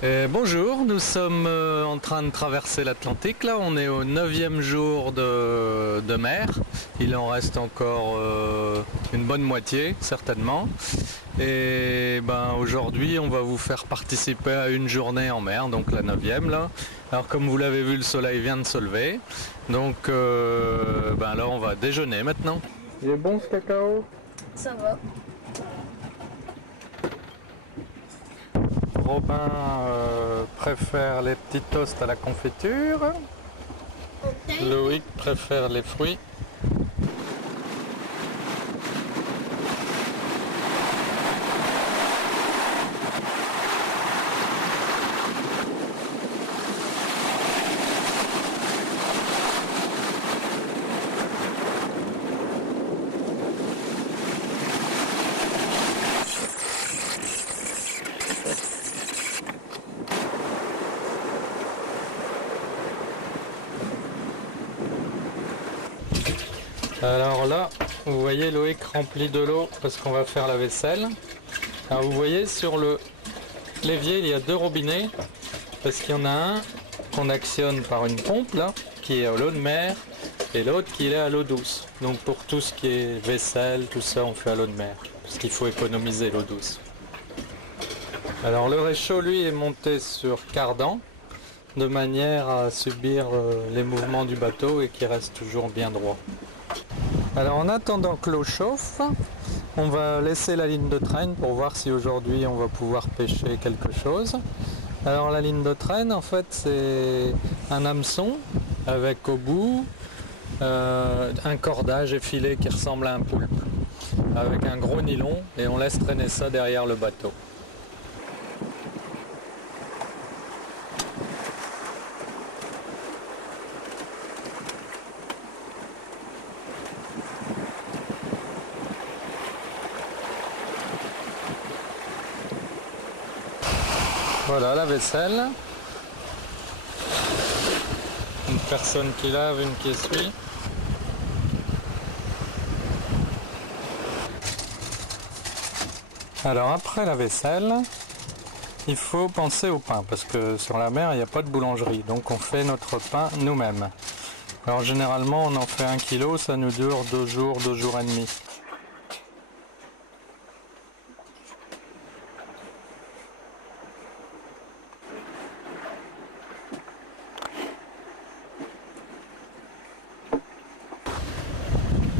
Bonjour, nous sommes en train de traverser l'Atlantique. Là, on est au 9e jour de mer. Il en reste encore une bonne moitié, certainement. Et aujourd'hui, on va vous faire participer à une journée en mer, donc la 9e là. Alors comme vous l'avez vu, le soleil vient de se lever. Donc là, on va déjeuner maintenant. Il est bon ce cacao? Ça va. Robin préfère les petits toasts à la confiture. Loïc préfère les fruits. Alors là, vous voyez, Loïc remplit de l'eau parce qu'on va faire la vaisselle. Alors vous voyez, sur le l'évier, il y a deux robinets parce qu'il y en a un qu'on actionne par une pompe là, qui est à l'eau de mer, et l'autre qui est à l'eau douce. Donc pour tout ce qui est vaisselle, tout ça, on fait à l'eau de mer parce qu'il faut économiser l'eau douce. Alors le réchaud, lui, est monté sur cardan de manière à subir les mouvements du bateau et qu'il reste toujours bien droit. Alors en attendant que l'eau chauffe, on va laisser la ligne de traîne pour voir si aujourd'hui on va pouvoir pêcher quelque chose. Alors la ligne de traîne, en fait, c'est un hameçon avec au bout un cordage effilé qui ressemble à un poulpe avec un gros nylon, et on laisse traîner ça derrière le bateau. Voilà la vaisselle. Une personne qui lave, une qui essuie. Alors après la vaisselle, il faut penser au pain parce que sur la mer il n'y a pas de boulangerie, donc on fait notre pain nous-mêmes. Alors généralement on en fait 1 kilo, ça nous dure 2 jours et demi.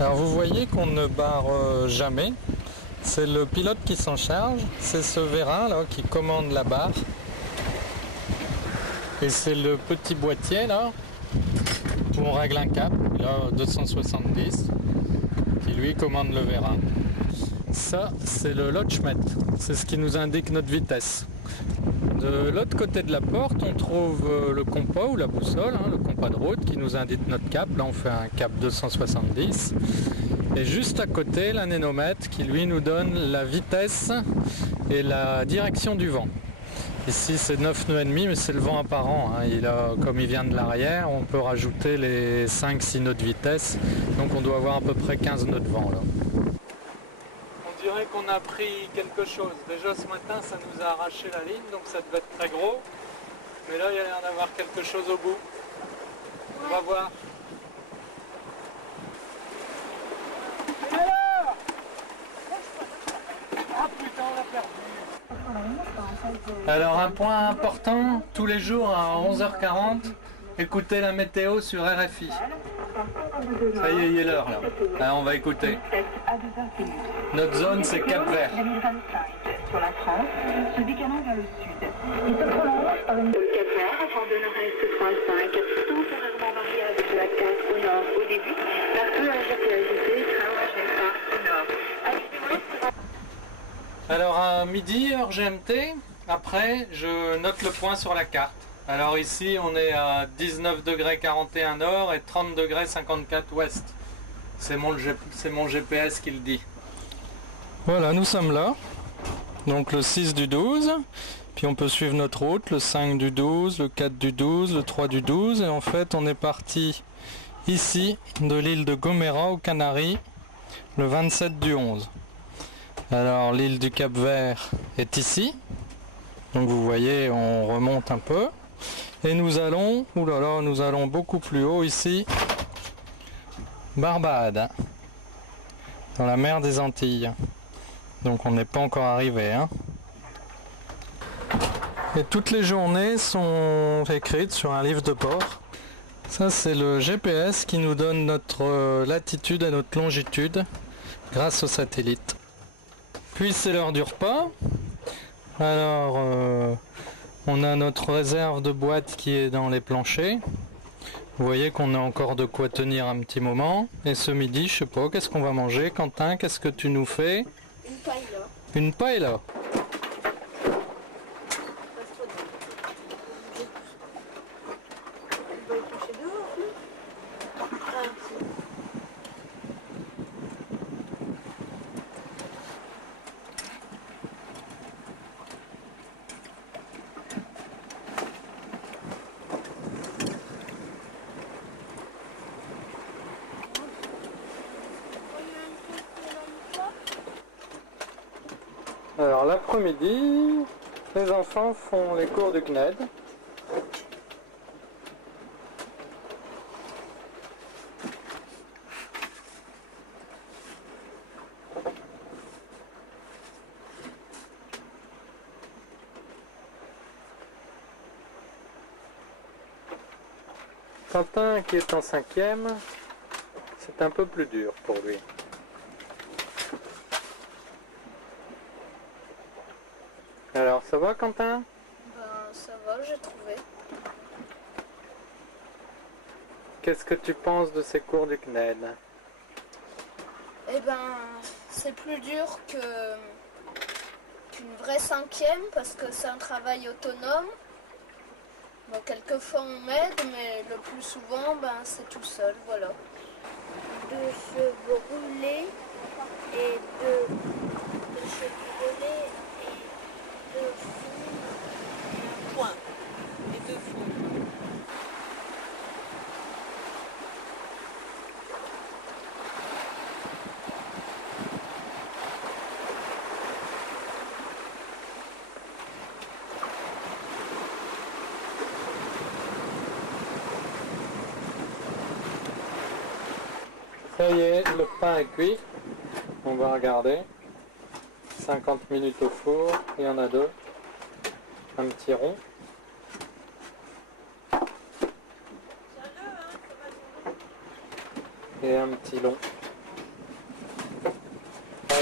Alors vous voyez qu'on ne barre jamais, c'est le pilote qui s'en charge, c'est ce vérin là qui commande la barre, et c'est le petit boîtier là où on règle un cap, là 270, qui lui commande le vérin. Ça c'est le lodgemètre, c'est ce qui nous indique notre vitesse. De l'autre côté de la porte, on trouve le compas ou la boussole, le compas de route qui nous indique notre cap. Là, on fait un cap 270. Et juste à côté, l'anémomètre qui, lui, nous donne la vitesse et la direction du vent. Ici, c'est 9 nœuds et demi, mais c'est le vent apparent. Comme il vient de l'arrière, on peut rajouter les 5-6 nœuds de vitesse. Donc, on doit avoir à peu près 15 nœuds de vent, là. On dirait qu'on a pris quelque chose. Déjà ce matin ça nous a arraché la ligne, donc ça devait être très gros. Mais là il y a l'air d'avoir quelque chose au bout. On va voir. Et alors? Ah putain, on l'a perdu. Alors un point important, tous les jours à 11h40, écoutez la météo sur RFI. Ça y est, il est l'heure là. Là, on va écouter. Notre zone, c'est Cap-Vert. 2025, sur la France, se décalant vers le sud. Il se prolonge par une... Cap-Vert, vent de nord-est 35, temporairement variable de la 4 au nord au début, par peu agité, train au nord. Alors à midi, heure GMT, après, je note le point sur la carte. Alors ici, on est à 19 degrés 41 nord et 30 degrés 54 ouest. C'est mon GPS qui le dit. Voilà, nous sommes là. Donc le 6 du 12. Puis on peut suivre notre route, le 5 du 12, le 4 du 12, le 3 du 12. Et en fait, on est parti ici, de l'île de Gomera aux Canaries, le 27 du 11. Alors l'île du Cap-Vert est ici. Donc vous voyez, on remonte un peu. Et nous allons, oulala, nous allons beaucoup plus haut ici. Barbade. Dans la mer des Antilles. Donc on n'est pas encore arrivé, hein. Et toutes les journées sont écrites sur un livre de bord. Ça c'est le GPS qui nous donne notre latitude et notre longitude grâce au satellite. Puis c'est l'heure du repas. Alors on a notre réserve de boîtes qui est dans les planchers. Vous voyez qu'on a encore de quoi tenir un petit moment. Et ce midi, je sais pas, qu'est-ce qu'on va manger? Quentin, qu'est-ce que tu nous fais? Une paella. Une paella. On va y coucher dehors, lui. Ah, si. Alors l'après-midi, les enfants font les cours du CNED. Quentin, qui est en 5e, c'est un peu plus dur pour lui. Alors, ça va, Quentin? Ben, ça va, j'ai trouvé. Qu'est-ce que tu penses de ces cours du CNED? Eh ben, c'est plus dur qu'une vraie 5e parce que c'est un travail autonome. Bon, quelquefois on m'aide, mais le plus souvent, ben, c'est tout seul, voilà. 2 cheveux roulés et 2 cheveux roulés et 2 fous et un point. Et 2 fous. Ça y est, le pain est cuit. On va regarder. 50 minutes au four, il y en a 2. Un petit rond. Et un petit long.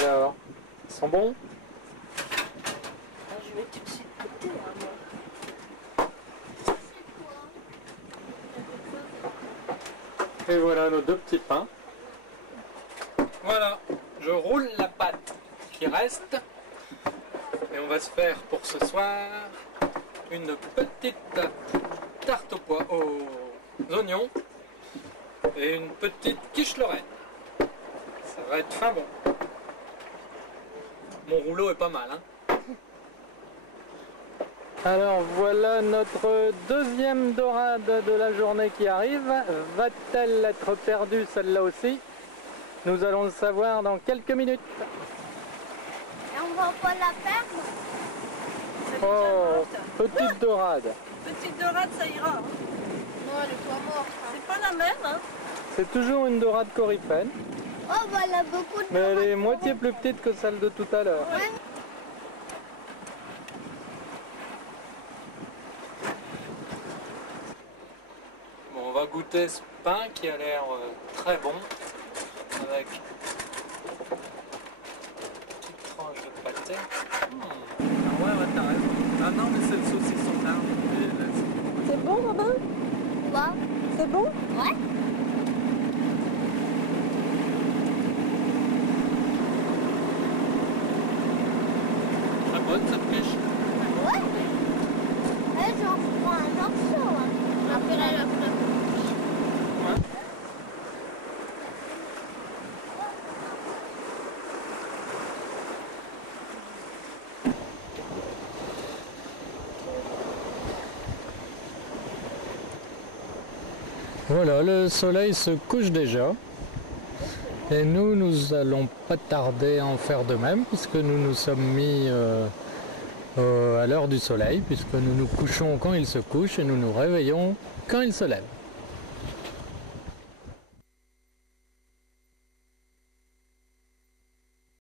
Alors, ils sont bons? Je vais tout de suite goûter, moi. Et voilà nos 2 petits pains. Voilà, je roule la pâte qui reste. Et on va se faire pour ce soir une petite tarte aux oignons et une petite quiche Lorraine. Ça va être fin bon. Mon rouleau est pas mal, hein. Alors voilà notre 2e dorade de la journée qui arrive. Va-t-elle être perdue celle-là aussi? Nous allons le savoir dans quelques minutes. Et on va pas la perdre? Oh, petite dorade. Petite dorade, ça ira. Hein. Non, elle est pas morte. Hein. C'est pas la même, hein. C'est toujours une dorade coryphène, Oh, bah elle a beaucoup de mais elle est moitié plus petite que celle de tout à l'heure. Ouais. Bon, on va goûter ce pain qui a l'air très bon, avec une petite tranche de pâté. Ah ouais, t'as raison. Ah non, mais c'est le saucisson là. C'est bon, Robin? Quoi? C'est bon? Ouais. Très bonne cette quiche. Ouais. Eh, j'en prends un morceau. Hein. Après la fleur. Ouais. Voilà, le soleil se couche déjà. Et nous allons pas tarder à en faire de même, puisque nous nous sommes mis à l'heure du soleil, puisque nous nous couchons quand il se couche et nous nous réveillons quand il se lève.